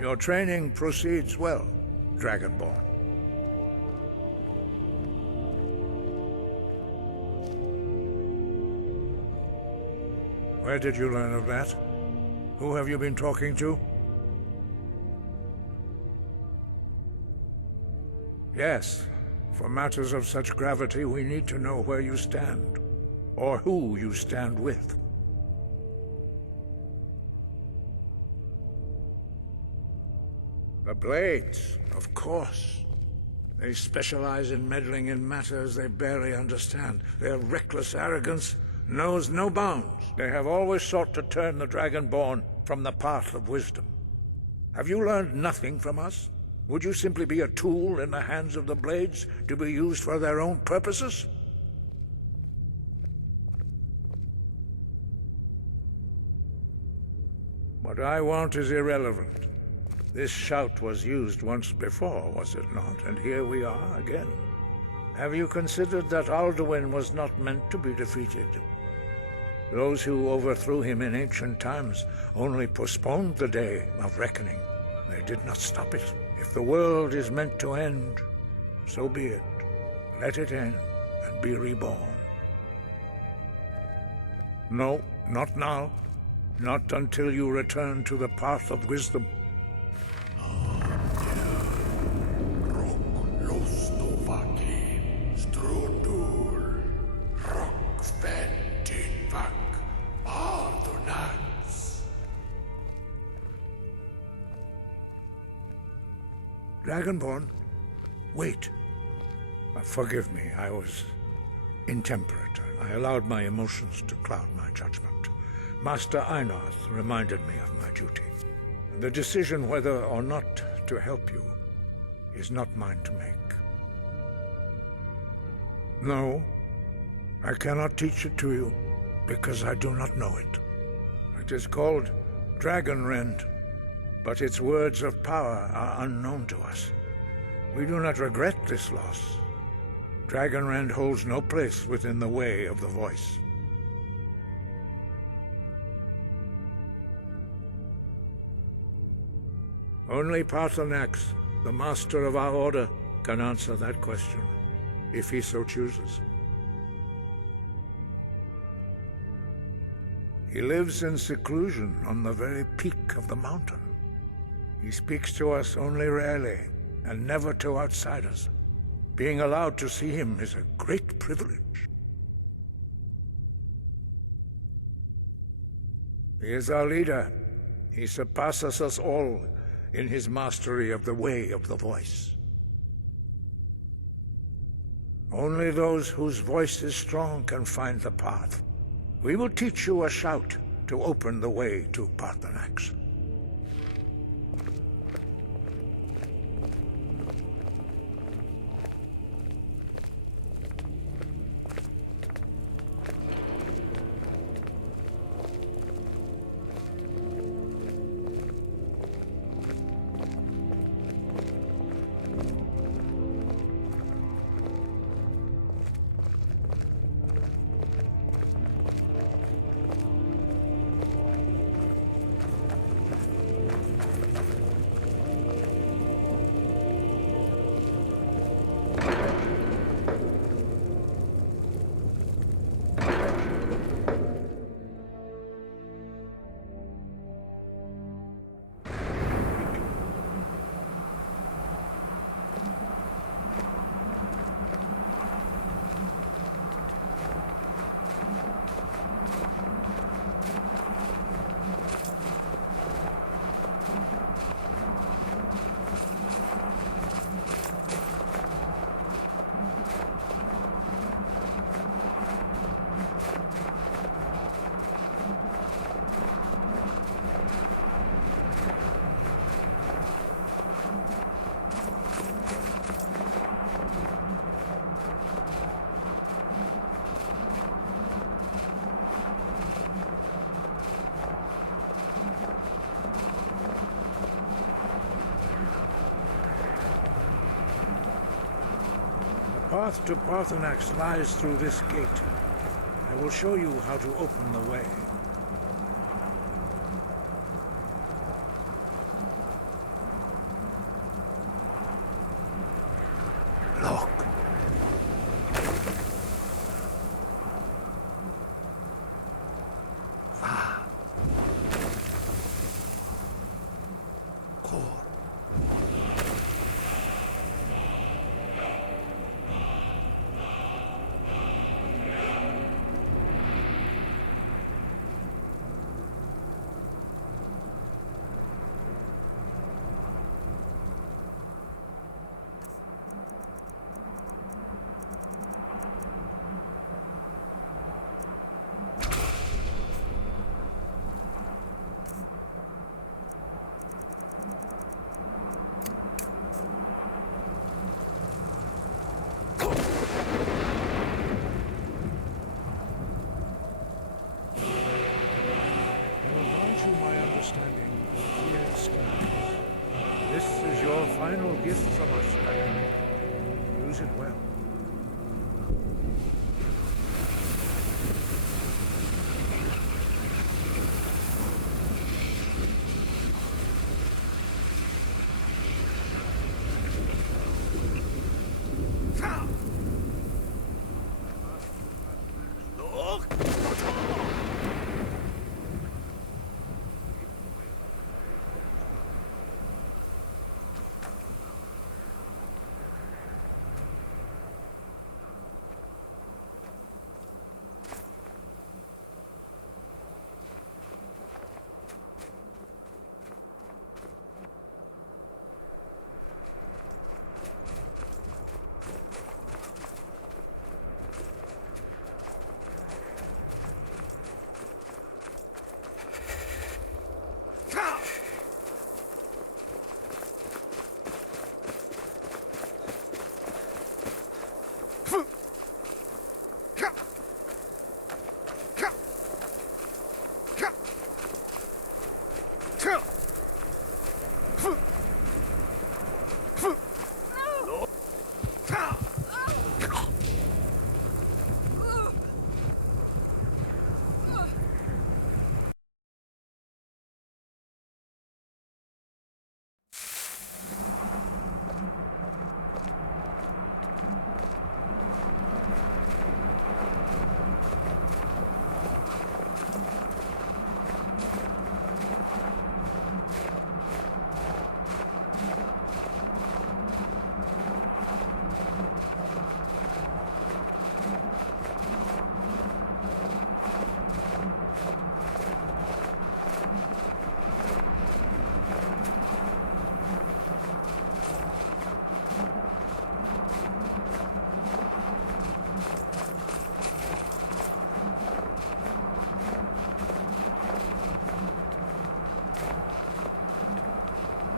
Your training proceeds well, Dragonborn. Where did you learn of that? Who have you been talking to? Yes, for matters of such gravity, we need to know where you stand, or who you stand with. The Blades, of course. They specialize in meddling in matters they barely understand. Their reckless arrogance knows no bounds. They have always sought to turn the Dragonborn from the path of wisdom. Have you learned nothing from us? Would you simply be a tool in the hands of the Blades to be used for their own purposes? What I want is irrelevant. This shout was used once before, was it not? And here we are again. Have you considered that Alduin was not meant to be defeated? Those who overthrew him in ancient times only postponed the day of reckoning. They did not stop it. If the world is meant to end, so be it. Let it end and be reborn. No, not now. Not until you return to the path of wisdom. Dragonborn, wait. Forgive me, I was intemperate. I allowed my emotions to cloud my judgment. Master Einarth reminded me of my duty. The decision whether or not to help you is not mine to make. No, I cannot teach it to you, because I do not know it. It is called Dragonrend, but its words of power are unknown to us. We do not regret this loss. Dragonrend holds no place within the way of the voice. Only Paarthurnax, the master of our order, can answer that question, if he so chooses. He lives in seclusion on the very peak of the mountain. He speaks to us only rarely, and never to outsiders. Being allowed to see him is a great privilege. He is our leader. He surpasses us all in his mastery of the way of the voice. Only those whose voice is strong can find the path. We will teach you a shout to open the way to Paarthurnax. The path to Paarthurnax lies through this gate. I will show you how to open the way. core. This is your final gift from us, Skyrim. Use it well.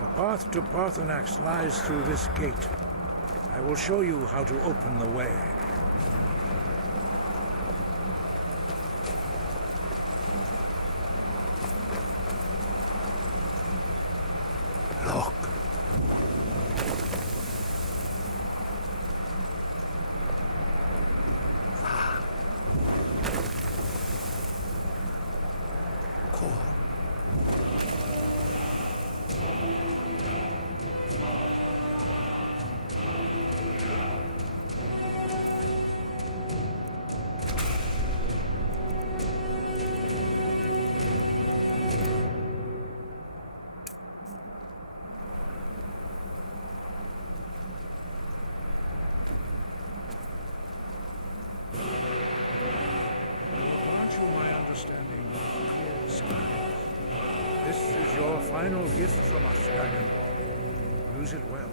The path to Paarthurnax lies through this gate. I will show you how to open the way. Look. Core. This is your final gift from us, Dragon. Use it well.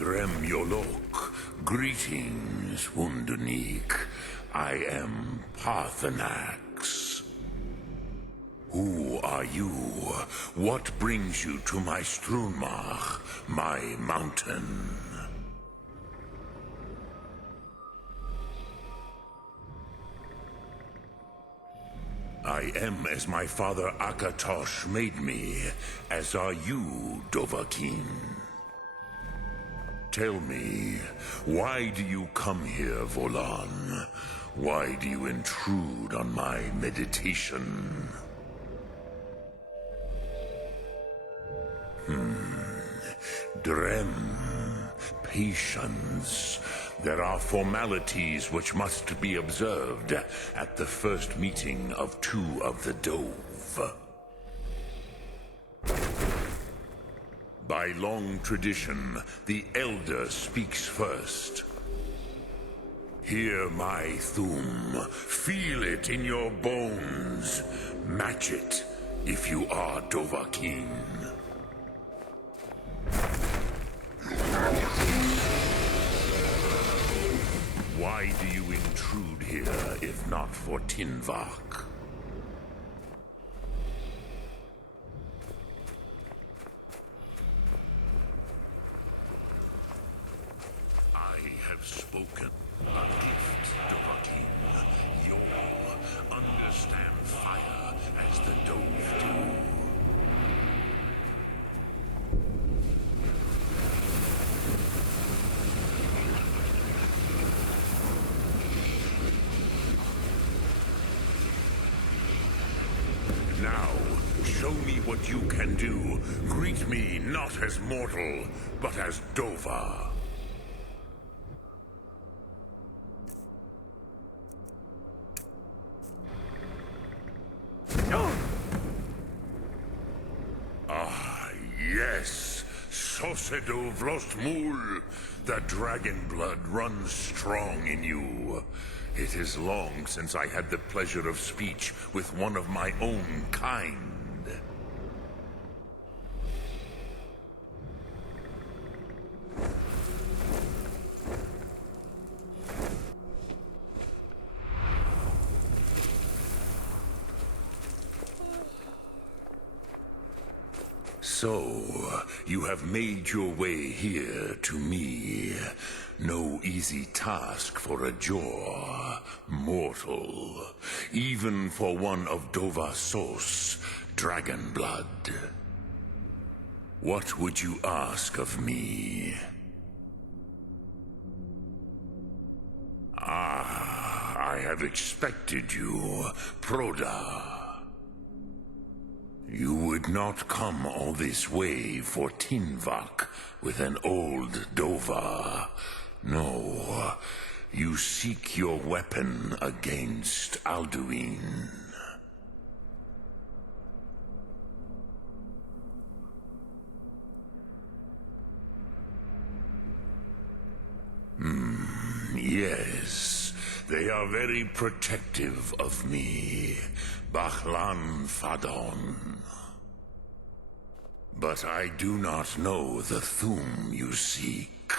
Drem Yolok, greetings, Wunderneek. I am Paarthurnax. Who are you? What brings you to my Strunmach, my mountain? I am as my father Akatosh made me, as are you, Dovahkiin. Tell me, why do you come here, Volan? Why do you intrude on my meditation? Drem, patience. There are formalities which must be observed at the first meeting of two of the Dove. By long tradition, the Elder speaks first. Hear my Thum. Feel it in your bones. Match it if you are Dovahkiin. Why do you intrude here, if not for Tinvak? I have spoken. A gift, Dovahkiin. You'll understand fire as the Dove do. Now, show me what you can do. Greet me not as mortal, but as Dova. Ah, yes. Sosedo Vrostmul. The dragon blood runs strong in you. It is long since I had the pleasure of speech with one of my own kind. So, you have made your way here to me. No easy task for a Jor, mortal. Even for one of Dovahsos, dragon blood. What would you ask of me? Ah, I have expected you, Proda. You would not come all this way for Tinvak with an old Dova. No, you seek your weapon against Alduin. Yes, they are very protective of me, Bachlan Fadon. But I do not know the Thum you seek.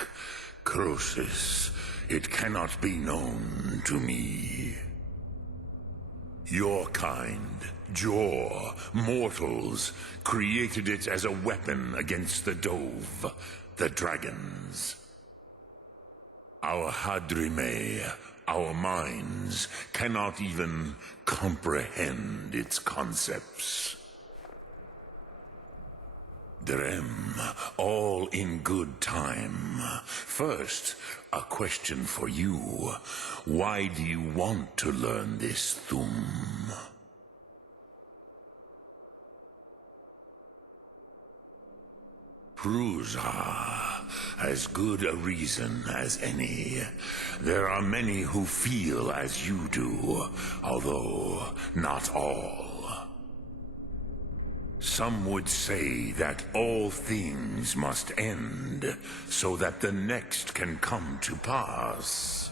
Croesus, it cannot be known to me. Your kind, Jor, mortals, created it as a weapon against the Dove, the dragons. Our Hadrime, our minds, cannot even comprehend its concepts. Drem, all in good time. First, a question for you. Why do you want to learn this Thum? Prusa, as good a reason as any. There are many who feel as you do, although not all. Some would say that all things must end, so that the next can come to pass.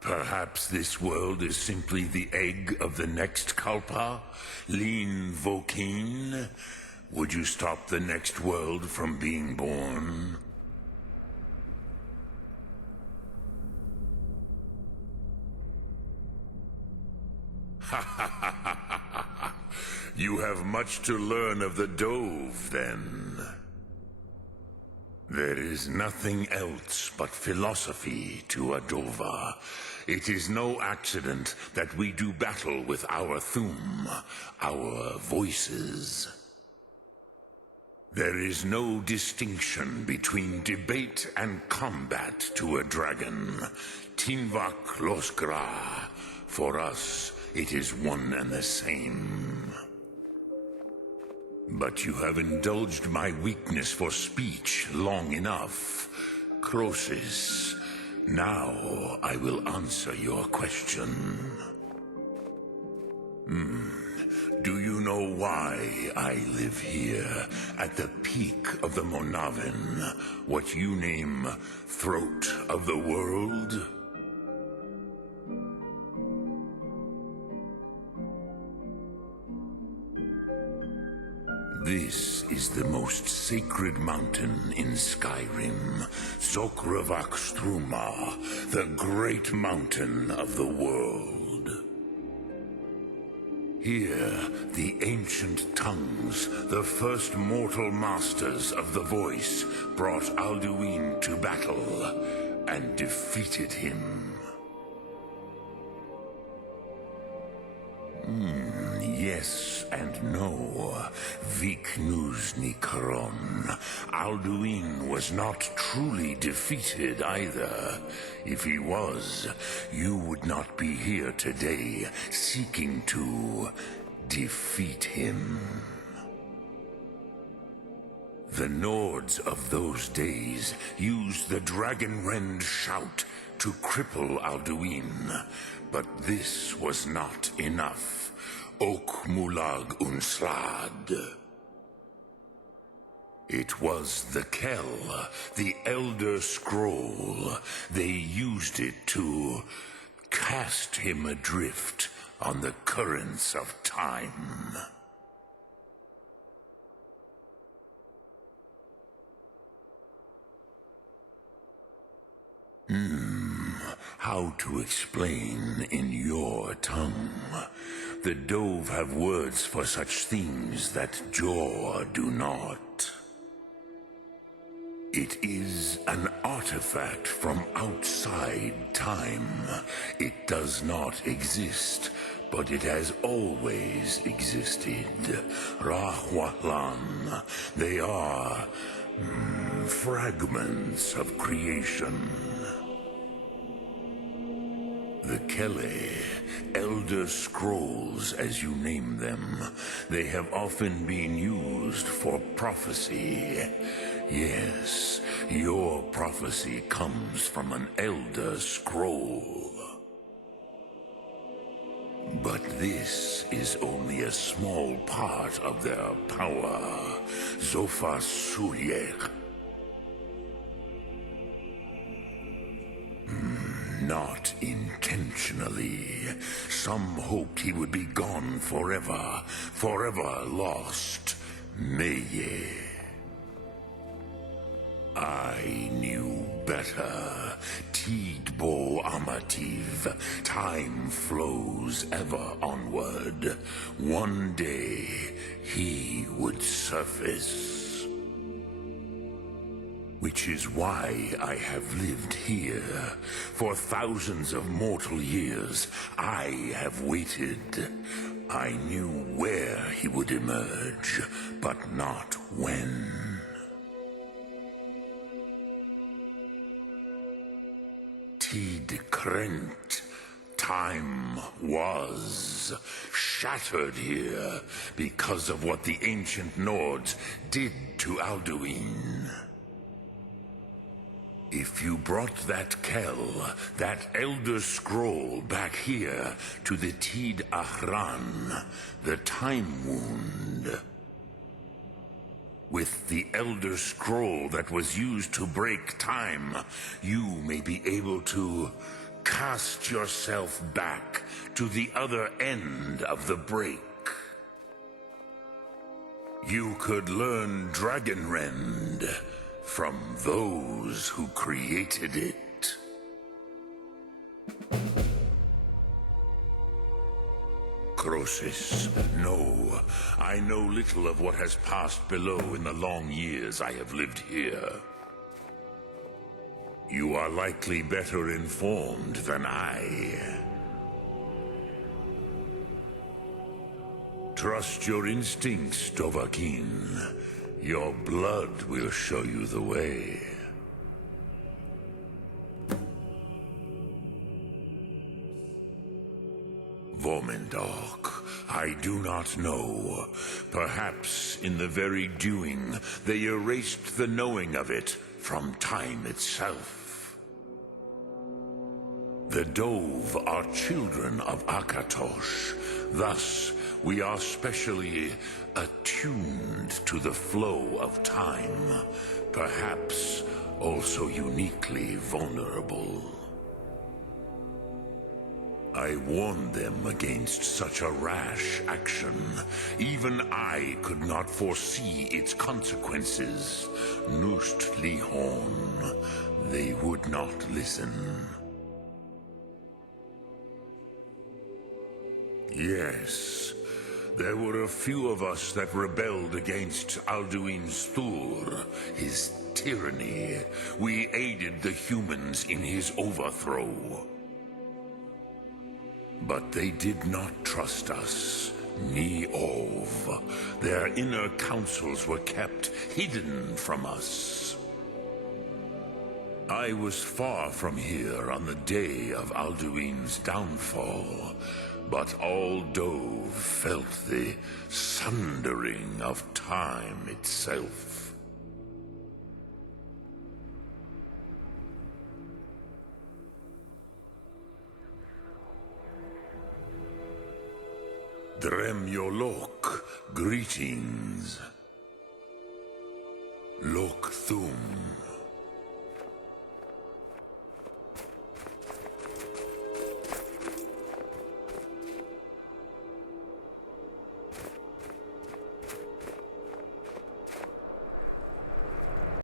Perhaps this world is simply the egg of the next Kalpa, Lean Vokeen. Would you stop the next world from being born? You have much to learn of the Dove, then. There is nothing else but philosophy to a Dova. It is no accident that we do battle with our Thum, our voices. There is no distinction between debate and combat to a dragon. Tinvak Loskra. For us, it is one and the same. But you have indulged my weakness for speech long enough. Croesus, now I will answer your question. Do you know why I live here, at the peak of the Monavin, what you name Throat of the World? This is the most sacred mountain in Skyrim, Sokravakstruma, the great mountain of the world. Here, the ancient tongues, the first mortal masters of the voice, brought Alduin to battle and defeated him. Yes and no. Viknusnikaron. Alduin was not truly defeated either. If he was, you would not be here today seeking to defeat him. The Nords of those days used the Dragonrend shout to cripple Alduin, but this was not enough. Ok Mulag Unslad. It was the Kell, the Elder Scroll. They used it to cast him adrift on the currents of time. How to explain in your tongue? The Dove have words for such things that Jor do not. It is an artifact from outside time. It does not exist, but it has always existed. Rahwahlan. They are fragments of creation. The Kele, Elder Scrolls as you name them, they have often been used for prophecy. Yes, your prophecy comes from an Elder Scroll. But this is only a small part of their power. Zofa Suryek. Not intentionally. Some hoped he would be gone forever, forever lost. Meye. I knew better. Tidbo Amativ. Time flows ever onward. One day, he would surface. Which is why I have lived here. For thousands of mortal years, I have waited. I knew where he would emerge, but not when. Tid Krent. Time was shattered here because of what the ancient Nords did to Alduin. If you brought that Kell, that Elder Scroll back here to the Tid Ahran, the Time Wound, with the Elder Scroll that was used to break time, you may be able to cast yourself back to the other end of the break. You could learn Dragonrend from those who created it. Croesus. No, I know little of what has passed below in the long years I have lived here. You are likely better informed than I. Trust your instincts, Dovahkiin. Your blood will show you the way. Vormendok, I do not know. Perhaps in the very doing, they erased the knowing of it from time itself. The Dove are children of Akatosh. Thus, we are specially attuned to the flow of time. Perhaps also uniquely vulnerable. I warned them against such a rash action. Even I could not foresee its consequences. Nust Lihorn, they would not listen. Yes, there were a few of us that rebelled against Alduin Stur, his tyranny. We aided the humans in his overthrow. But they did not trust us, ni Ov. Their inner counsels were kept hidden from us. I was far from here on the day of Alduin's downfall, but all Dove felt the sundering of time itself. Dremyolok, greetings. Lok Thum.